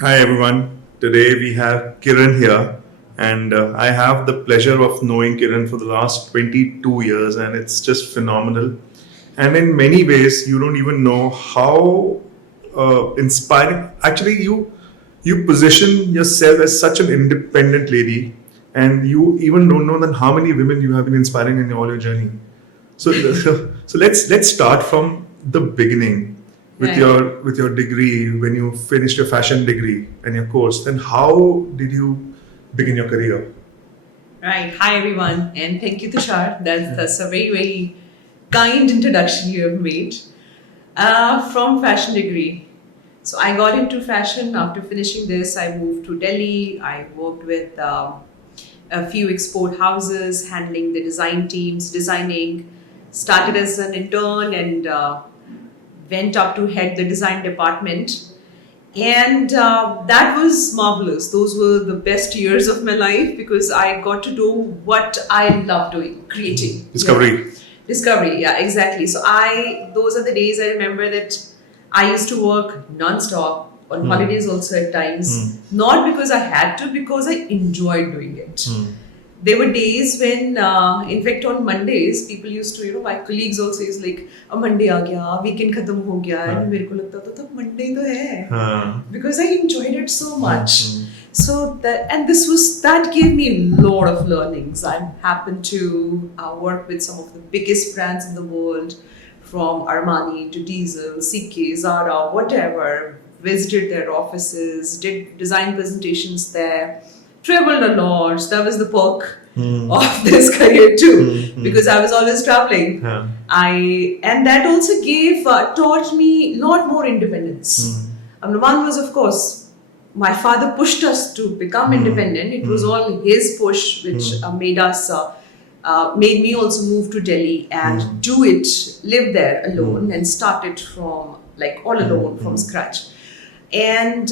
Hi everyone. Today we have Kiran here, and I have the pleasure of knowing Kiran for the last 22 years, and it's just phenomenal. And in many ways, you don't even know how inspiring. Actually, you position yourself as such an independent lady, and you even don't know that how many women you have been inspiring in all your journey. So, so let's start from the beginning with Right. your degree when you finished your fashion degree and your course. Then how did you begin your career? Right. Hi, everyone. And thank you, Tushar. That's a very, very kind introduction you have made. From fashion degree. So I got into fashion after finishing this. I moved to Delhi. I worked with a few export houses, handling the design teams, designing. Started as an intern and went up to head the design department. And that was marvelous. Those were the best years of my life because I got to do what I love doing, creating. Discovery. Discovery, yeah, exactly. So those are the days I remember that I used to work non-stop on holidays also at times. Not because I had to, because I enjoyed doing it. There were days when, in fact, on Mondays, people used to, my colleagues also used like, a Monday aa gaya, weekend khatam ho gaya, and मेरे को लगता था तो Monday तो है, because I enjoyed it so much. So that gave me a lot of learnings. I happened to work with some of the biggest brands in the world, from Armani to Diesel, CK, Zara, whatever. Visited their offices, did design presentations there. Traveled a lot. That was the perk of this career too, because I was always traveling. And that also taught me a lot more independence. One was, of course, my father pushed us to become independent. It was all his push which made me also move to Delhi and do it, live there alone, and start it from all alone from scratch. And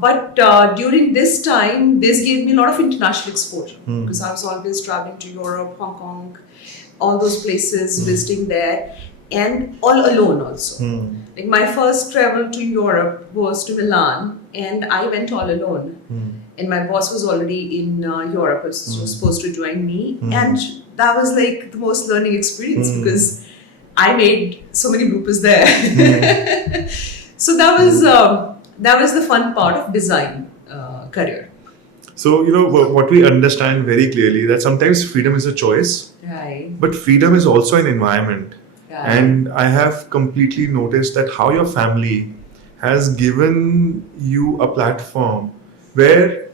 but during this time, this gave me a lot of international exposure because I was always traveling to Europe, Hong Kong, all those places, visiting there, and all alone also. Like my first travel to Europe was to Milan, and I went all alone. And my boss was already in Europe, was supposed to join me, and that was like the most learning experience because I made so many bloopers there. So that was the fun part of design career. So what we understand very clearly that sometimes freedom is a choice, Right. but freedom is also an environment. Right. And I have completely noticed that how your family has given you a platform where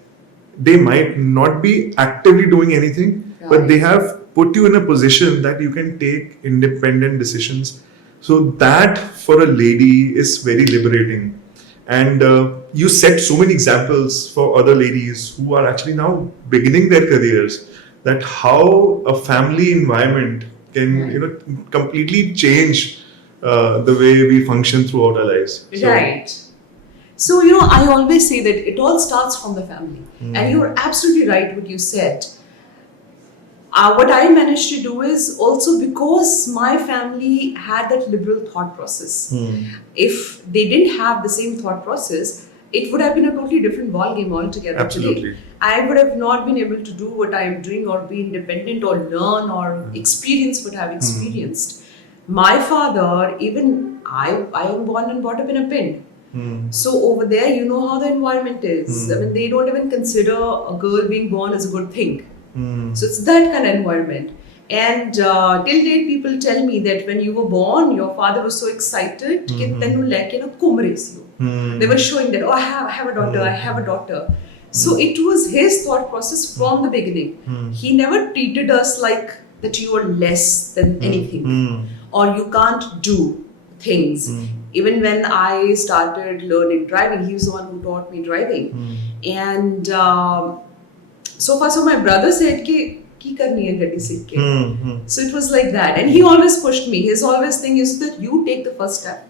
they might not be actively doing anything, but Right. they have put you in a position that you can take independent decisions. So that for a lady is very liberating. And you set so many examples for other ladies who are actually now beginning their careers, that how a family environment can completely change the way we function throughout our lives. So, Right. So, I always say that it all starts from the family. And you're absolutely right what you said. What I managed to do is also because my family had that liberal thought process. If they didn't have the same thought process, it would have been a totally different ballgame altogether. Absolutely. Today. I would have not been able to do what I am doing or be independent or learn or experience what I've experienced. My father, even I am born and brought up in a pin. So over there, you know how the environment is. I mean, they don't even consider a girl being born as a good thing. So it's that kind of environment. And till date, people tell me that when you were born, your father was so excited that they were showing that, oh, I have a daughter, I have a daughter. So it was his thought process from the beginning. He never treated us like that you are less than anything or you can't do things. Even when I started learning driving, he was the one who taught me driving. And so my brother said ki karni hai gadi seekh ke. So it was like that, and he always pushed me. His always thing is that you take the first step,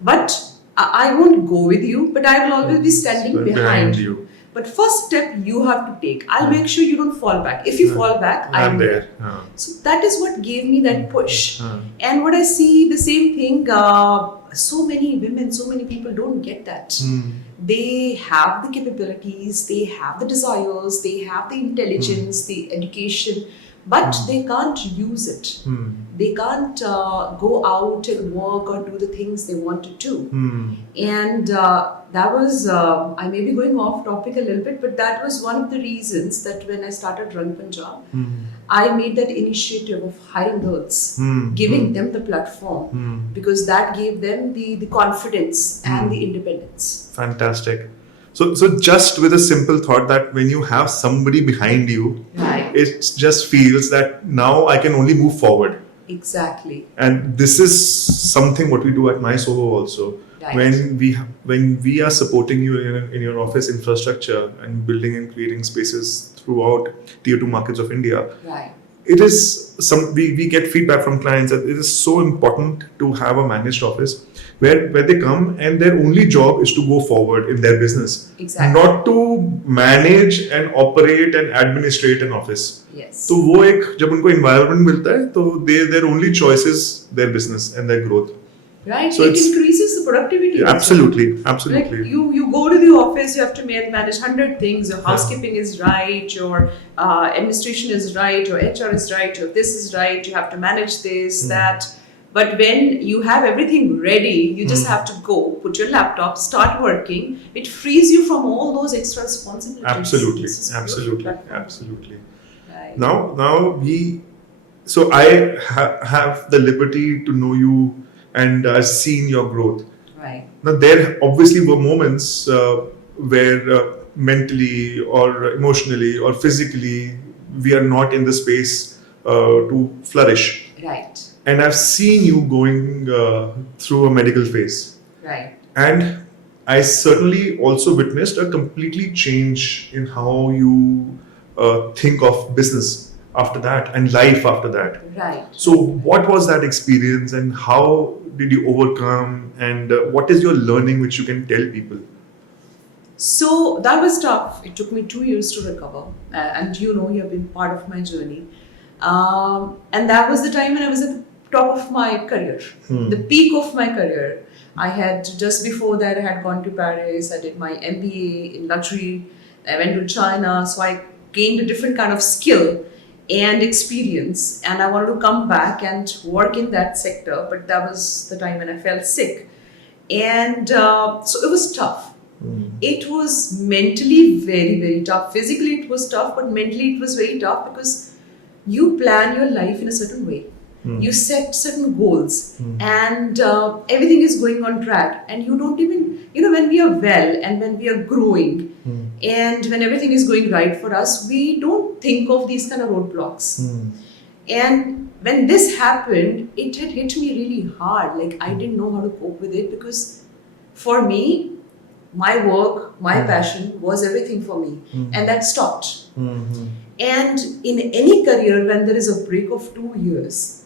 but I won't go with you, but I will always be standing behind you. But first step you have to take. I'll make sure you don't fall back. If you fall back, I'm there. So that is what gave me that push. And what I see, the same thing so many women, so many people don't get that. They have the capabilities, they have the desires, they have the intelligence, the education, but they can't use it. They can't go out and work or do the things they want to do. And that was, I may be going off topic a little bit, but that was one of the reasons that when I started Rang Punjab, I made that initiative of hiring girls, giving them the platform, because that gave them the confidence and the independence. Fantastic. So just with a simple thought that when you have somebody behind you, Right. it just feels that now I can only move forward. Exactly. And this is something what we do at My Solo also. Right. When we are supporting you in your office infrastructure and building and creating spaces throughout tier 2 markets of India, Right. it is we get feedback from clients that it is so important to have a managed office where they come and their only job is to go forward in their business, Exactly. not to manage and operate and administrate an office. Yes. तो वो एक जब उनको environment मिलता है तो their only choice is their business and their growth. Right. So it it's- increases the productivity. as well. Absolutely, Like absolutely. you go to the office, you have to manage 100 things. Your housekeeping is right, your administration is right, your HR is right, your this is right. You have to manage this, that. But when you have everything ready, you just have to go, put your laptop, start working. It frees you from all those extra responsibilities. Absolutely, This is a beautiful absolutely, platform. absolutely. Right. Now so I have the liberty to know you and seen your growth. Right. Now there obviously were moments where mentally or emotionally or physically we are not in the space to flourish. Right. And I've seen you going through a medical phase. Right. And I certainly also witnessed a completely change in how you think of business after that and life after that. Right. So what was that experience and how did you overcome and what is your learning which you can tell people? So that was tough. It took me 2 years to recover. And you have been part of my journey. And that was the time when I was at the top of my career, the peak of my career. I had, just before that, I had gone to Paris. I did my MBA in luxury. I went to China. So I gained a different kind of skill and experience. And I wanted to come back and work in that sector. But that was the time when I felt sick. And so it was tough. It was mentally very, very tough. Physically, it was tough, but mentally, it was very tough because you plan your life in a certain way. You set certain goals and everything is going on track. And you don't even, when we are well and when we are growing and when everything is going right for us, we don't think of these kind of roadblocks. And when this happened, it had hit me really hard. Like I didn't know how to cope with it because for me, my work, my passion was everything for me. And that stopped. And in any career, when there is a break of 2 years,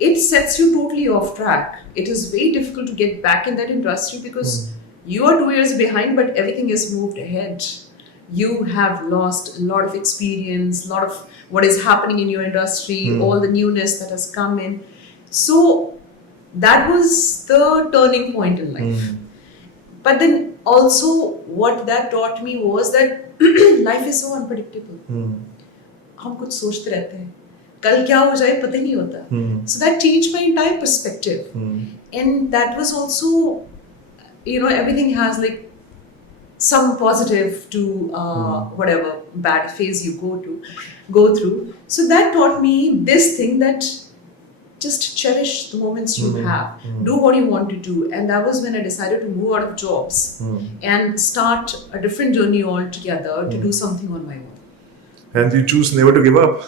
it sets you totally off track. It is very difficult to get back in that industry because you are 2 years behind, but everything is moved ahead. You have lost a lot of experience, a lot of what is happening in your industry, all the newness that has come in. So that was the turning point in life. But then also what that taught me was that life is so unpredictable. हम कुछ सोचते रहते हैं कल क्या हो जाए पता नहीं होता. So that changed my entire perspective. And that was also, everything has like some positive to whatever bad phase you go through. So that taught me this thing that just cherish the moments you have. Do what you want to do. And that was when I decided to move out of jobs and start a different journey altogether to do something on my own. And you choose never to give up.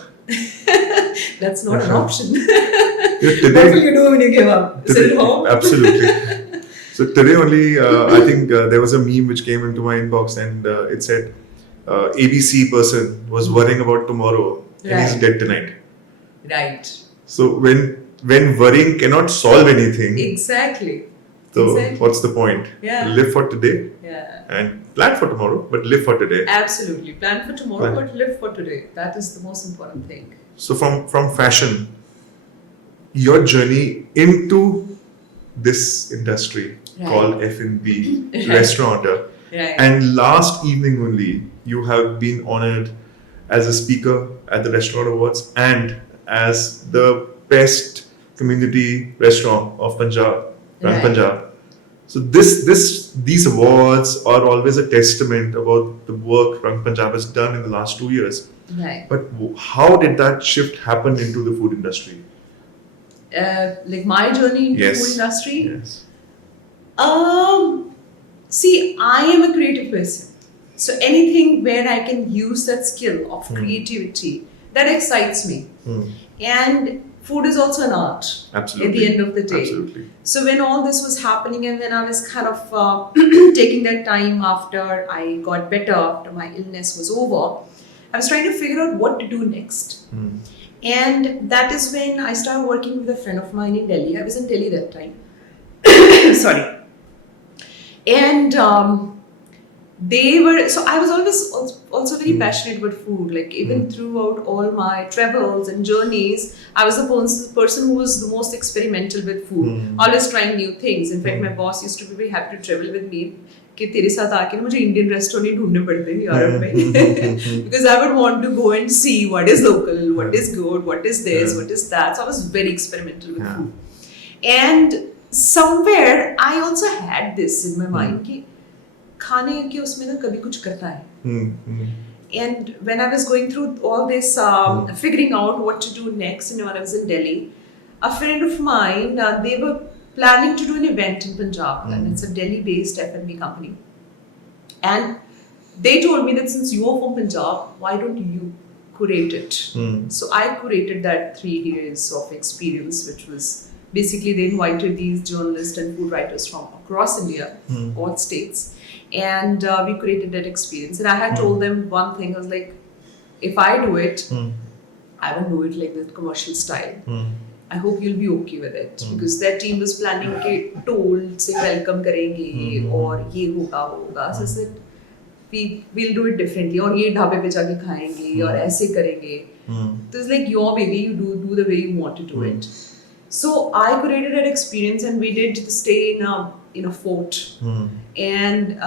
That's not an option. Today, What will you do when you give up? Sit at home? Absolutely. So today only, I think there was a meme which came into my inbox and it said, ABC person was worrying about tomorrow and he's Right. dead tonight. Right. So when worrying cannot solve anything, Exactly. so Exactly. what's the point? Yeah. Live for today Yeah. and plan for tomorrow, but live for today. Absolutely. Plan for tomorrow, Plan. but live for today. That is the most important thing. So from fashion, your journey into this industry Right. called F&B, Right. restaurateur. Right. And last evening only, you have been honored as a speaker at the Restaurant Awards and as the best community restaurant of Punjab, Rang Right. Punjab. So these awards are always a testament about the work Rang Punjab has done in the last 2 years. Right. But how did that shift happen into the food industry? Like my journey into Yes. food industry. Yes. See, I am a creative person. So anything where I can use that skill of creativity, that excites me. And food is also an art Absolutely. at the end of the day. Absolutely. So when all this was happening and when I was kind of taking that time after I got better, after my illness was over, I was trying to figure out what to do next. And that is when I started working with a friend of mine in Delhi. I was in Delhi that time. Sorry. And they were, so I was always also very passionate about food. Like even throughout all my travels and journeys, I was the person who was the most experimental with food, always trying new things. In fact, my boss used to be very happy to travel with me. कि तेरे साथ आके ना मुझे Indian restaurant ढूंढने पड़ते हैं Europe में because I would want to go and see what is local, what is good, what is this, what is that. So I was very experimental with food. And somewhere I also had this in my mind कि खाने के उसमें ना कभी कुछ करता है. And when I was going through all this figuring out what to do next, when I was in Delhi, a friend of mine, they were planning to do an event in Punjab, and it's a Delhi-based F&B company. And they told me that since you are from Punjab, why don't you curate it? So I curated that 3 days of experience, which was basically they invited these journalists and food writers from across India, all states, and we created that experience. And I had told them one thing, I was like, if I do it, I won't do it like the commercial style. I hope you'll be okay with it, because their team was planning के told से welcome करेंगे और ये होगा वो होगा. So I said we'll do it differently और ये ढाबे पे जाके खाएंगे और ऐसे करेंगे. So it's like your baby, you do the way you want to do it. So I created that experience and we did stay in a fort and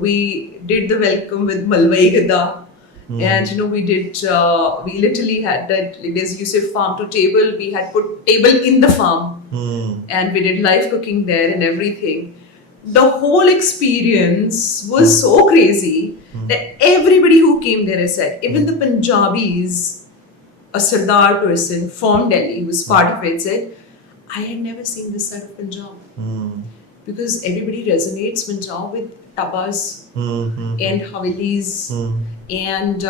we did the welcome with Malwai Gada. And we did, we literally had that, like as you say, farm to table, we had put table in the farm and we did live cooking there and everything. The whole experience was so crazy that everybody who came there said, even the Punjabis, a Sardar person from Delhi who was part of it said, I had never seen this side of Punjab. Because everybody resonates Punjab with tapas and havelis and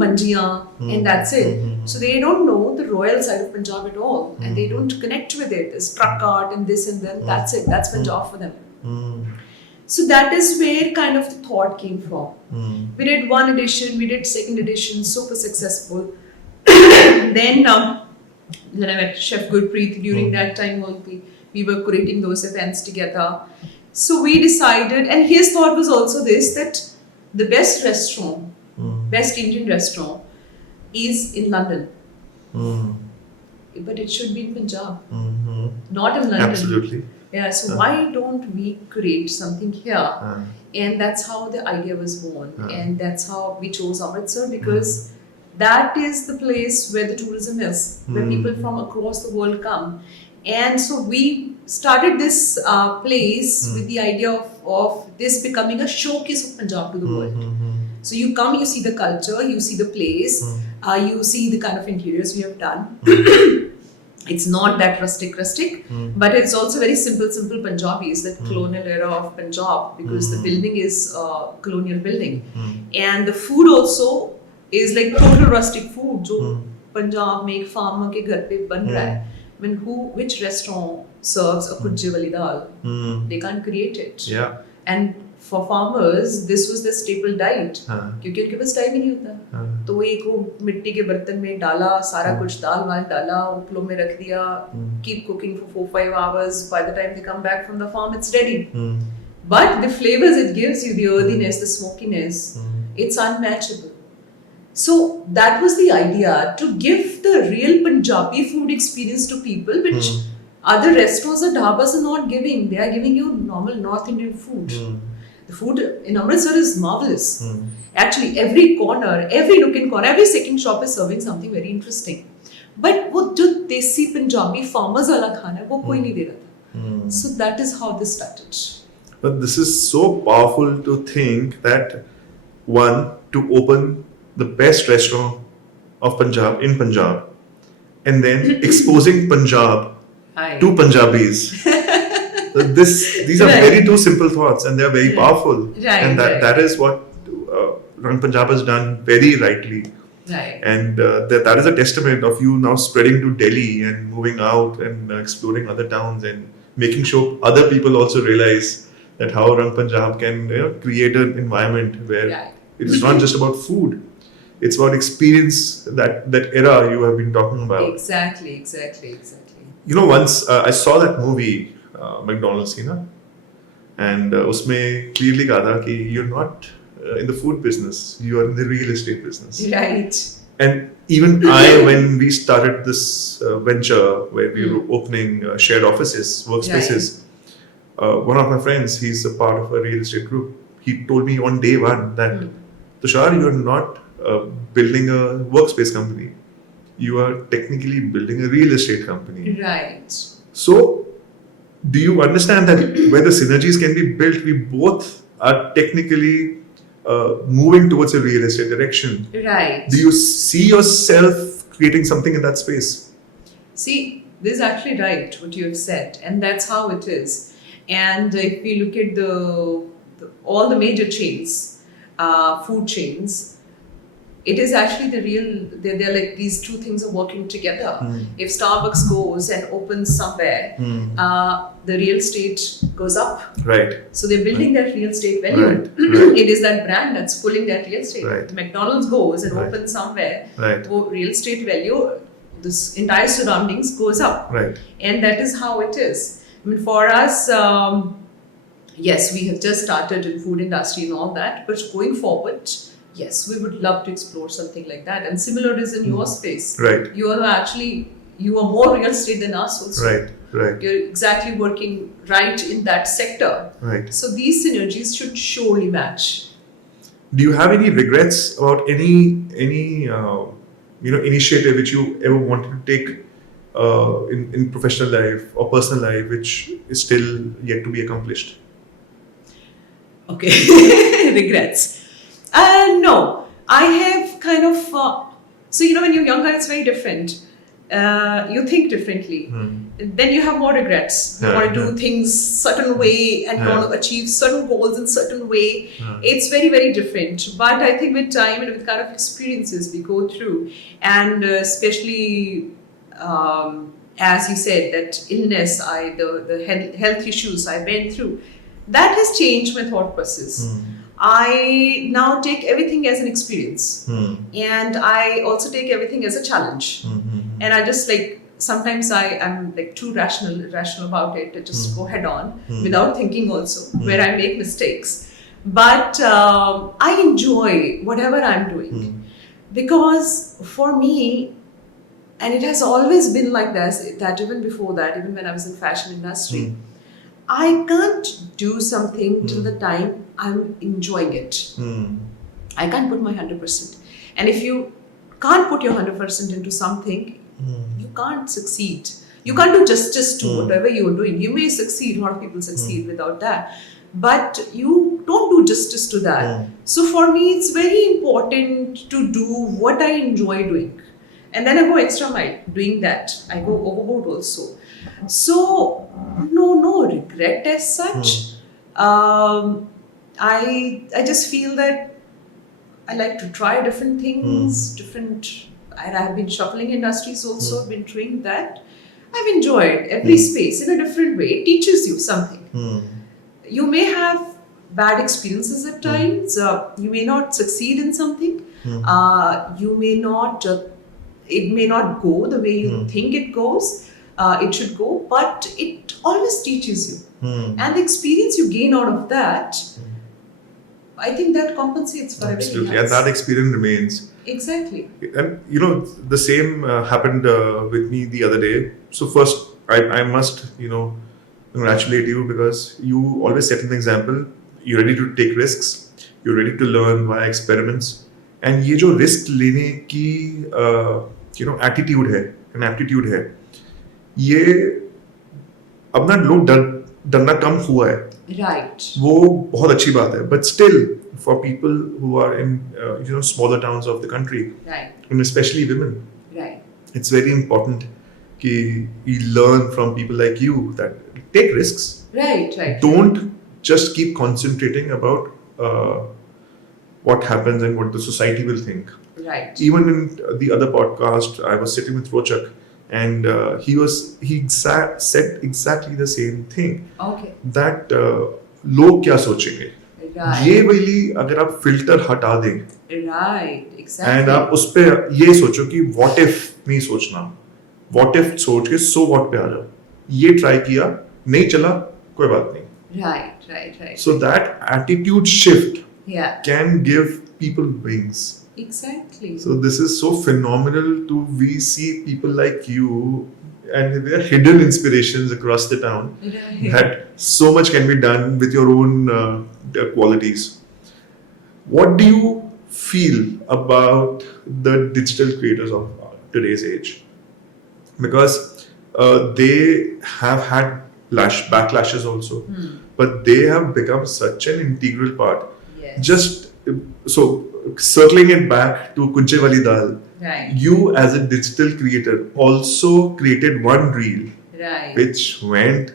manjiyan and that's it. So they don't know the royal side of Punjab at all and they don't connect with it. There's truck art and this and then that's it. That's Punjab for them. So that is where kind of the thought came from. We did one edition, we did second edition, super successful. Then I met Chef Gurpreet during that time. We were curating those events together. So we decided, and his thought was also this, that the best restaurant, best Indian restaurant is in London. But it should be in Punjab, not in London. Absolutely. Yeah, so why don't we create something here? And that's how the idea was born. And that's how we chose Amritsar, because that is the place where the tourism is, where people from across the world come. And so we started this place with the idea of this becoming a showcase of Punjab to the world. So you come, you see the culture, you see the place, you see the kind of interiors we have done. It's not that rustic, but it's also very simple Punjabi. It's that colonial era of Punjab, because the building is colonial building. And the food also is like total rustic food, जो Punjab में एक farmer के घर पे बन रहा है. I mean, which restaurant serves a kujje wali dal? They can't create it. Yeah. And for farmers, this was their staple diet. क्योंकि उनके पास टाइम ही नहीं होता. तो वो एक वो मिट्टी के बर्तन में डाला, सारा कुछ दाल वाल डाला, उपलों में रख दिया, keep cooking for 4-5 hours. By the time they come back from the farm, it's ready. But the flavors it gives you, the earthiness, the smokiness, it's unmatchable. So that was the idea, to give the real Punjabi food experience to people, which Other restaurants or dhabas are not giving. They are giving you normal North Indian food. The food in Amritsar is marvelous. Actually, every corner, every nook and corner, every second shop is serving something very interesting. But वो जो देसी Punjabi farmers वाला खाना है वो कोई नहीं दे रहा था. So that is how this started. But this is so powerful to think that one, to open the best restaurant of Punjab in Punjab, and then exposing Punjab Hi. to Punjabis. These are Right. very two simple thoughts, and they are very Right. powerful. Right, And right. that is what Rang Punjab has done very rightly. Right. And that is a testament of you now spreading to Delhi and moving out and exploring other towns and making sure other people also realize that how Rang Punjab can create an environment where Right. it is not just about food. It's about experience that era you have been talking about. Exactly. Once I saw that movie, McDonald's, and उसमें clearly कहा था कि you're not in the food business, you are in the real estate business. Right. And even when we started this venture where we were opening shared offices, workspaces, one of my friends, he's a part of a real estate group. He told me on day one that, Tushar, you're not building a workspace company. You are technically building a real estate company. Right. So, do you understand that where the synergies can be built, we both are technically moving towards a real estate direction? Right. Do you see yourself creating something in that space? See, this is actually right, what you have said, and that's how it is. And if we look at all the major chains, food chains, it is actually they're like these two things are working together. If Starbucks goes and opens somewhere, the real estate goes up. Right. So they're building that real estate value. Right. It is that brand that's pulling that real estate. Right. McDonald's goes and opens somewhere, Right. real estate value, this entire surroundings goes up. Right. And that is how it is. I mean, for us, yes, we have just started in food industry and all that, but going forward, yes, we would love to explore something like that. And similar is in your space. Right. You are more real estate than us also. Right. Right. You're exactly working right in that sector. Right. So these synergies should surely match. Do you have any regrets about any initiative which you ever wanted to take in professional life or personal life, which is still yet to be accomplished? Okay, regrets. No, I have kind of. So when you're younger, it's very different. You think differently. Then you have more regrets. You want to do things certain way and you want to achieve certain goals in certain way. It's very, very different. But I think with time and with kind of experiences we go through, and especially as you said, that illness, the health issues I went through, that has changed my thought process. I now take everything as an experience, and I also take everything as a challenge. And I just sometimes I am too rational about it. I just go head on without thinking also, where I make mistakes. But I enjoy whatever I'm doing because for me, and it has always been like this, that even before that, even when I was in fashion industry, I can't do something till the time I'm enjoying it. I can't put my 100%. And if you can't put your 100% into something, you can't succeed. You can't do justice to whatever you're doing. You may succeed, a lot of people succeed without that, but you don't do justice to that. So for me, it's very important to do what I enjoy doing. And then I go extra mile doing that. I go overboard also. So no regret as such. I just feel that I like to try different things, and I've been shuffling industries also, I've been doing that. I've enjoyed every space in a different way. It teaches you something. You may have bad experiences at times. You may not succeed in something. You may not, it may not go the way you think it goes. It should go, but it always teaches you. And the experience you gain out of that, I think that compensates for everything Absolutely, else. and that experience remains. Exactly. And the same happened with me the other day. So first, I must, congratulate you because you always set an example. You're ready to take risks. You're ready to learn via experiments. And ये जो risk लेने की attitude है, an aptitude है, ये अब ना लोग डरना कम हुआ है. Right. वो बहुत अच्छी बात है. But still, for people who are in smaller towns of the country, Right. and especially women, Right. it's very important that you learn from people like you that take risks. Right. Right. Don't just keep concentrating about what happens and what the society will think. Right. Even in the other podcast, I was sitting with Rochak, and he said exactly the same thing. Okay. That लोग क्या सोचेंगे? Right. ये वाली अगर आप filter हटा दें, Right. Exactly. And आप उस पे ये सोचो कि व्हाट इफ नहीं सोचना, व्हाट इफ सोच के सो व्हाट पे आ जाओ. ये ट्राई किया, नहीं चला, कोई बात नहीं. Right. Right. Right. So that attitude shift Yeah. can give people wings. Exactly. So this is so phenomenal we see people like you, and there are hidden inspirations across the town Right. that so much can be done with your own qualities. What do you feel about the digital creators of today's age? Because they have had backlashes also, but they have become such an integral part. Yes. Just so circling it back to Kunche Wali Dal, Right. you as a digital creator also created one reel Right. which went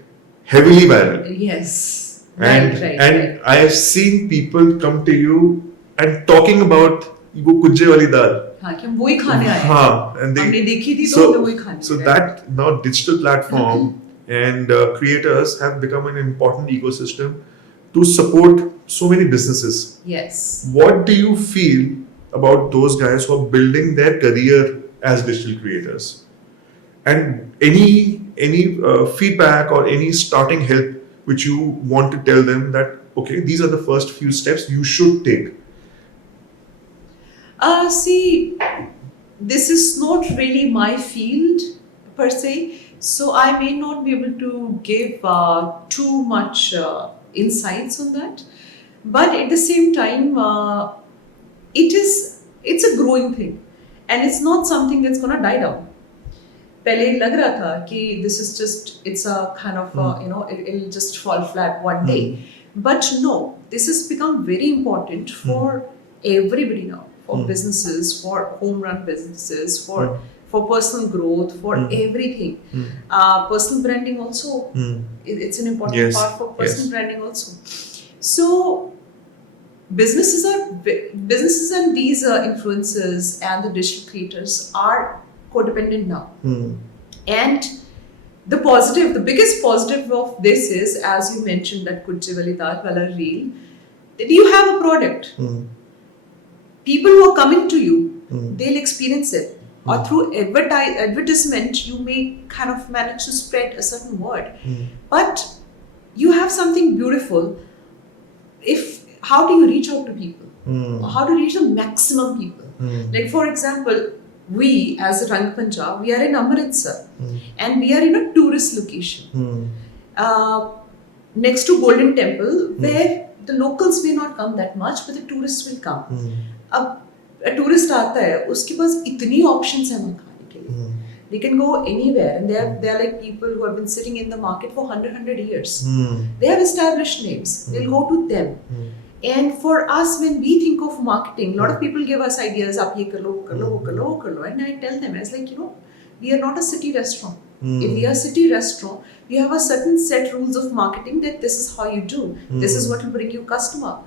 heavily viral. Yes. And Right. and I have seen people come to you and talking about वो कुज्जे वाली दाल. हाँ, कि हम वही खाने आए हैं. हाँ, and हमने देखी थी तो हमने वही खानी. so that now digital platform and creators have become an important ecosystem to support so many businesses. Yes. What do you feel about those guys who are building their career as digital creators? And any feedback or any starting help which you want to tell them that okay, these are the first few steps you should take. See, this is not really my field per se, so I may not be able to give too much insights on that. But at the same time, it's a growing thing, and it's not something that's gonna die down. पहले लग रहा था कि this is just it's a kind of it'll just fall flat one day, but no, this has become very important for everybody now, for businesses, for home run businesses, for personal growth, for everything. Personal branding also, it's an important part for personal branding also. So businesses and these influencers and the digital creators are codependent now. And the biggest positive of this is, as you mentioned, that Kujje Wali Dal wala reel, that you have a product. People who are coming to you, they'll experience it. Or through advertisement, you may kind of manage to spread a certain word. But you have something beautiful. How do you reach out to people? How to reach the maximum people? Like for example, we as Rang Punjab, we are in Amritsar, and we are in a tourist location next to Golden Temple, where the locals may not come that much, but the tourists will come. अब a tourist आता है, उसके पास इतनी options हैं वहाँ खाने के लिए. They can go anywhere, and they are like people who have been sitting in the market for 100 years. They have established names. They'll go to them. And for us, when we think of marketing, a lot of people give us ideas, आप ये कर लो, कर लो, कर लो, कर लो, and I tell them, it's like, we are not a city restaurant. If we are a city restaurant, you have a certain set rules of marketing that this is how you do. This is what will bring you customer.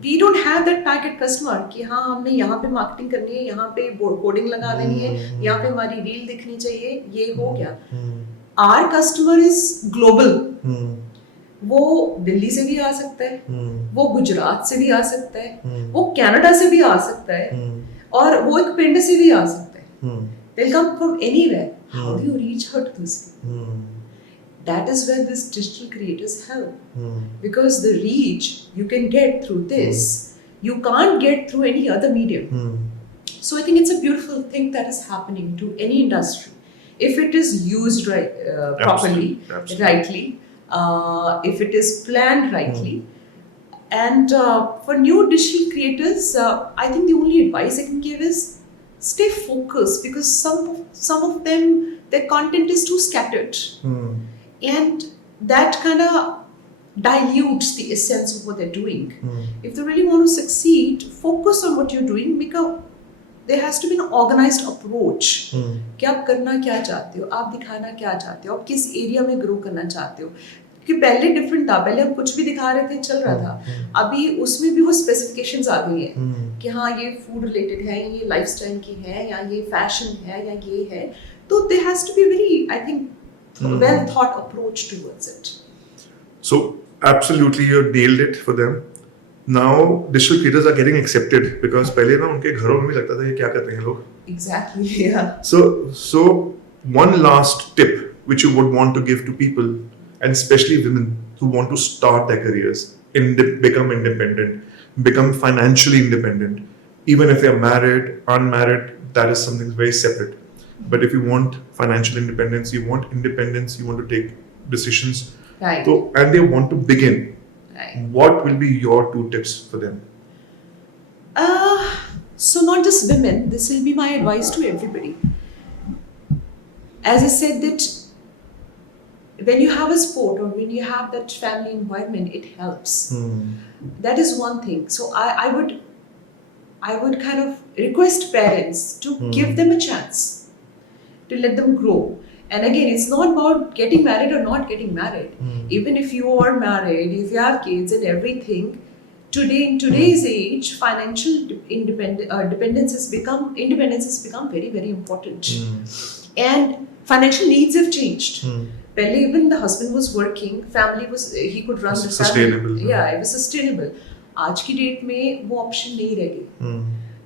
We don't have that target customer कि हाँ हमने यहाँ पे marketing करनी है, यहाँ पे boarding लगा देनी है, यहाँ पे हमारी reel दिखनी चाहिए, ये हो गया. Our customer is global. वो दिल्ली से भी आ सकता है, वो गुजरात से भी आ सकता है, वो कनाडा से भी आ सकता है, और वो एक पिंड से भी आ सकता है. They'll come from anywhere. How do you reach out to this? That is where these digital creators help. Because the reach you can get through this, you can't get through any other medium. So I think it's a beautiful thing that is happening to any industry. if it is used properly, Absolutely. rightly, if it is planned rightly. And for new digital creators, I think the only advice I can give is stay focused, because some of them, their content is too scattered, and that kind of dilutes the essence of what they're doing. If they really want to succeed, focus on what you're doing. There has to be an organized approach कि आप करना क्या चाहते हो, आप दिखाना क्या चाहते हो, आप किस एरिया में ग्रो करना चाहते हो. क्योंकि पहले डिफरेंट था, पहले हम कुछ भी दिखा रहे थे, चल रहा था. अभी उसमें भी वो स्पेसिफिकेशंस आ गई हैं कि हाँ ये फूड रिलेटेड है, ये लाइफस्टाइल की है, या ये फैशन है, या ये है. तो there has to be very, I think, well thought approach towards it. So absolutely, you nailed it for them. Now digital creators are getting accepted because पहले ना उनके घरों में भी लगता था ये क्या कर रहे हैं लोग. Exactly, yeah. So one last tip which you would want to give to people, and especially women who want to start their careers, become independent, become financially independent, even if they're married, unmarried, that is something very separate. But if you want financial independence, you want independence, you want to take decisions, Right. so, and they want to begin, Right. what will be your 2 tips for them? So not just women, this will be my advice to everybody. As I said, that when you have a sport or when you have that family environment, it helps. That is one thing. So I would kind of request parents to give them a chance, to let them grow. And again, it's not about getting married or not getting married. Even if you are married, if you have kids and everything, in today's age, financial independence has become very, very important. And financial needs have changed. Pehले even the husband was working, he could run the sustainable, family. Yeah, it was sustainable. आज की date में वो option नहीं रह गई.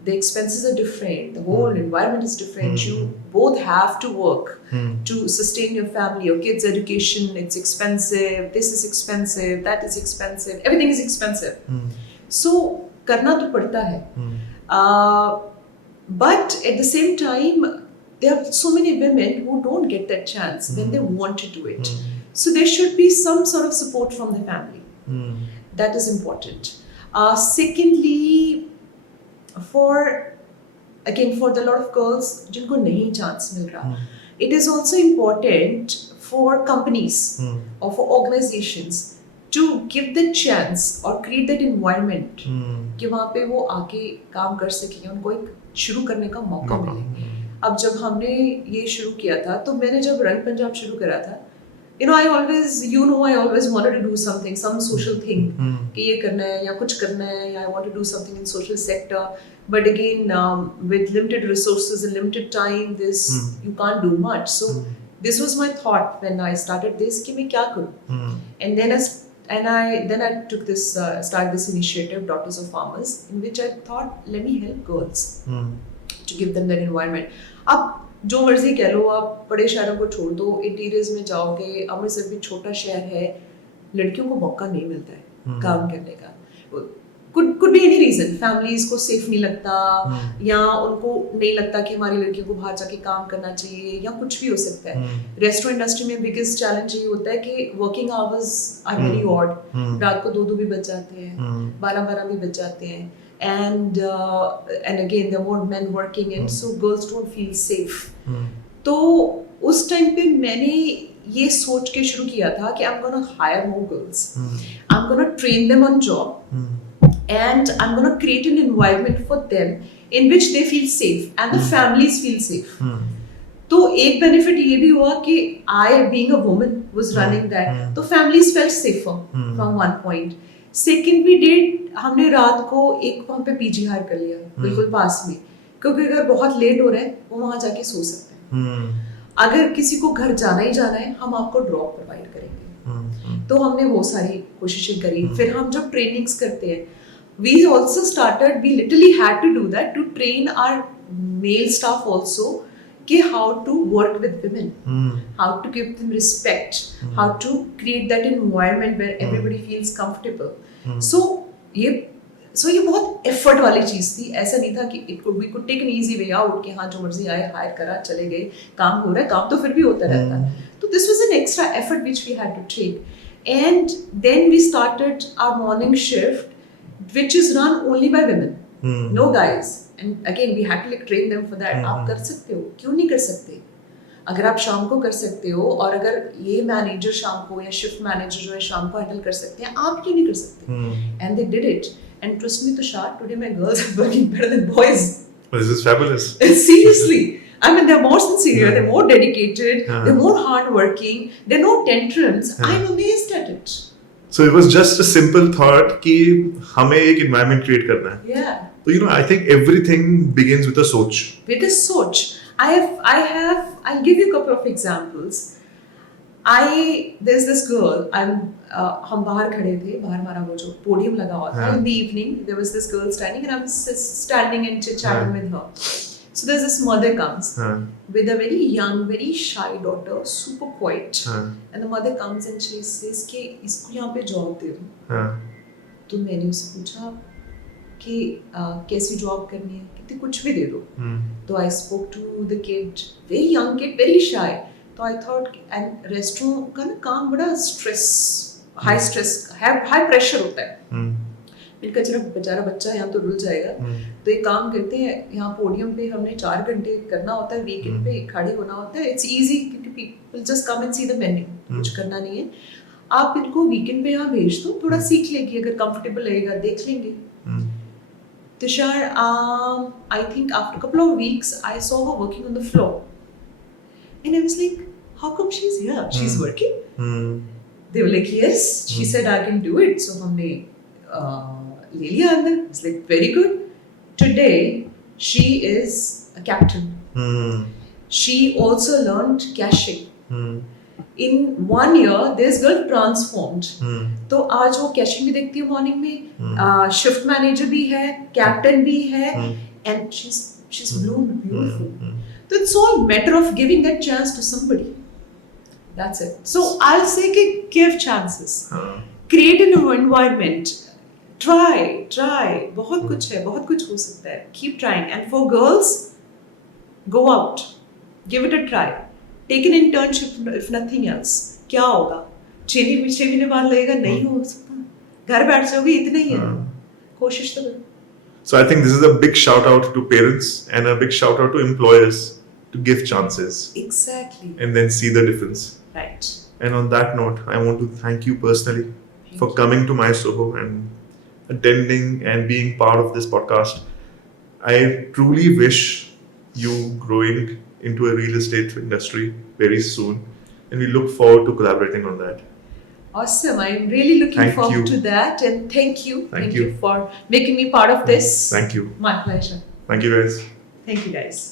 The expenses are different, the whole environment is different. You both have to work to sustain your family, your kids' education. It's expensive, this is expensive, that is expensive, everything is expensive. So करना तो पड़ता है. But at the same time, there are so many women who don't get that chance when they want to do it. So there should be some sort of support from the family. That is important. Secondly, for the lot of girls जिनको नहीं chance मिल रहा, it is also important for companies or for organizations to give the chance or create that environment कि वहाँ पे वो आके काम कर सकें, उनको एक शुरू करने का मौका मिले. अब जब हमने ये शुरू किया था, तो मैंने जब रंग पंजाब शुरू करा था, I always wanted to do something, some social thing, कि ये करना है या कुछ करना है, या I want to do something in social sector. But again, with limited resources and limited time, you can't do much. So this was my thought when I started this, कि मैं क्या करूँ? And then I took this, started this initiative, Daughters of Farmers, in which I thought, let me help girls to give them that environment. अब जो मर्जी कह लो, आप बड़े शहरों को छोड़ दो, इंटीरियर्स में जाओगे, अमृतसर भी छोटा शहर है, लड़कियों को मौका नहीं मिलता है काम करने का. Could be any reason. Families को सेफ नहीं लगता, या उनको नहीं लगता कि हमारी लड़कियों को बाहर जाके काम करना चाहिए, या कुछ भी हो सकता है. रेस्टोरेंट इंडस्ट्री में बिगेस्ट चैलेंज ये होता है कि working hours are very odd. रात को 2 भी बज जाते हैं, 12 भी बज जाते हैं. And again, there are more men working, and so girls don't feel safe. तो उस टाइम पे मैंने ये सोच के शुरू किया था कि I'm gonna hire more girls. I'm gonna train them on job, and I'm gonna create an environment for them in which they feel safe and the families feel safe. तो एक benefit ये भी हुआ कि I, being a woman, was running that. तो families felt safer from one point. Second, हमने रात को एक वहाँ पे पीजी हायर कर लिया, बिल्कुल पास में, क्योंकि अगर बहुत लेट हो रहा है, वो वहाँ जाके सो सकते हैं. अगर किसी को घर जाना ही जाना है, हम आपको ड्रॉप प्रोवाइड करेंगे. तो हमने वो सारी कोशिशें करी. फिर हम जब ट्रेनिंग्स करते हैं, we literally had to do that to train our male staff also, कि how to work with women, how to give them respect, how to create that environment where everybody feels comfortable. So ये सो ये बहुत effort वाली चीज़ थी. ऐसा नहीं था कि we could take an easy way out कि हाँ जो मर्जी आए हायर करा चले गए, काम हो रहा है, काम तो फिर भी होता रहता. तो this was an extra effort which we had to take. And then we started our morning shift which is run only by women, no guys. And again we had to like train them for that. आप कर सकते हो, क्यों नहीं कर सकते? अगर आप शाम को कर सकते हो और अगर ये मैनेजर शाम को या शिफ्ट मैनेजर जो है शाम को हैंडल कर सकते हैं, आप क्यों नहीं कर सकते? And they did it. And trust me Tushar, today my girls are working better than boys. This is fabulous. Seriously. I mean, they're more sincere, they're more dedicated, they're more hardworking, they're no tantrums. I'm amazed at it. So it was just a simple thought कि हमें एक environment create करना है. Yeah. So I think everything begins with a soch. With a soch. I'll give you a couple of examples. There's this girl, हम बाहर खड़े थे, बाहर हमारा वो जो podium लगा हुआ था. In the evening, there was this girl standing and I'm standing and chit-chatting with her. So there's this mother comes with a very young, very shy daughter, super quiet. And the mother comes and she says कि इसको यहाँ पे job दे दो. तो मैंने उससे पूछा कि कैसी जॉब करनी है, कितनी कुछ भी दे दो. तो I spoke to the kid, very young kid, very shy. तो I thought, and रेस्टोरेंट का ना काम बड़ा stress, high stress, high pressure होता है. मैंने कहा चलो बेचारा बच्चा यहाँ तो रुल जाएगा. तो एक काम करते हैं, यहाँ पोडियम पे हमने 4 घंटे करना होता है, वीकेंड पे खड़े होना होता है. इट्स इजी क्योंकि people just come and see the menu, कुछ करना नहीं है. आप इनको वीकेंड पे यहाँ भेज दो, थोड़ा सीख लेंगे, अगर कंफर्टेबल रहेगा देख लेंगे. Tushar, I think after a couple of weeks, I saw her working on the floor. And I was like, how come she's here? She's working? They were like, yes. She said, I can do it. So हमने ले लिया अंदर. It's like, very good. Today, she is a captain. She also learned cashing. In 1 year, this girl transformed. तो आज वो caching भी देखती है मॉर्निंग में, शिफ्ट मैनेजर भी है, कैप्टन भी है, and she's bloomed beautiful. So it's all matter of giving that chance to somebody. That's it. So I'll say कि give chances, create an environment, try. बहुत कुछ है, बहुत कुछ हो सकता है. Keep trying. And for girls, go out, give it a try. Take an internship if nothing else. क्या होगा? 6 महीने बाद लगेगा नहीं हो सकता, घर बैठ जाओगे, इतना ही है. कोशिश तो करो. So I think this is a big shout out to parents and a big shout out to employers to give chances. Exactly. And then see the difference. Right. And on that note, I want to thank you personally for coming to my Soho and attending and being part of this podcast. I truly wish you growing into a real estate industry very soon, and we look forward to collaborating on that. Awesome. I'm really looking forward to that, and thank you for making me part of this. Thank you. My pleasure. Thank you guys. Thank you guys.